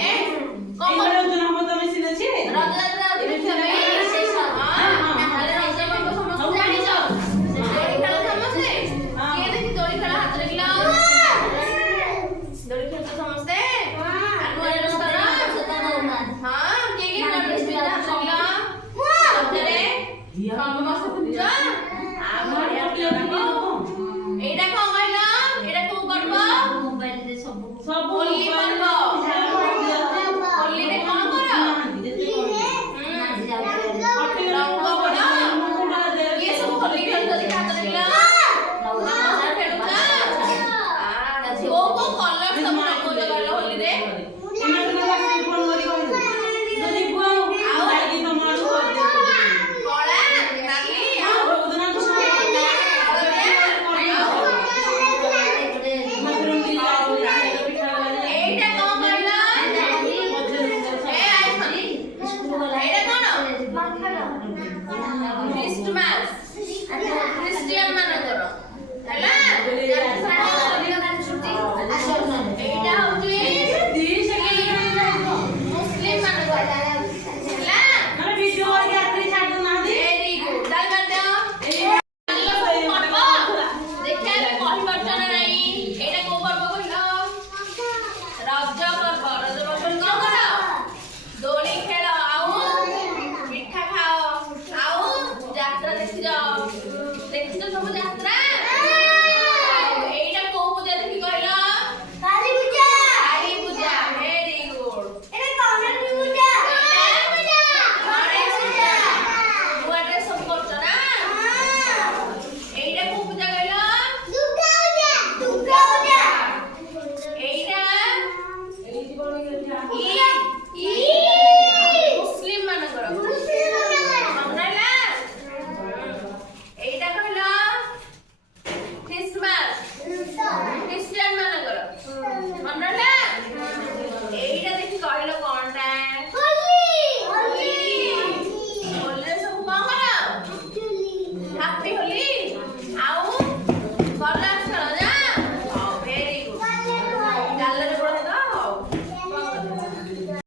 ए कौन रजन हम तो मशीन अछि रजयात्रा देखिबे हां अरे रजय को समस्त जानि जाओ दौड़ी खेल समझे के देखि दौड़ी खेल हाथ रखला दौड़ी खेल समझते अनुआ रस्तारा हां के कर दिस हाथ रखला चले हम मस्त पूजा एटा को कहला एटा को करबो मोबाइल दे सब बोली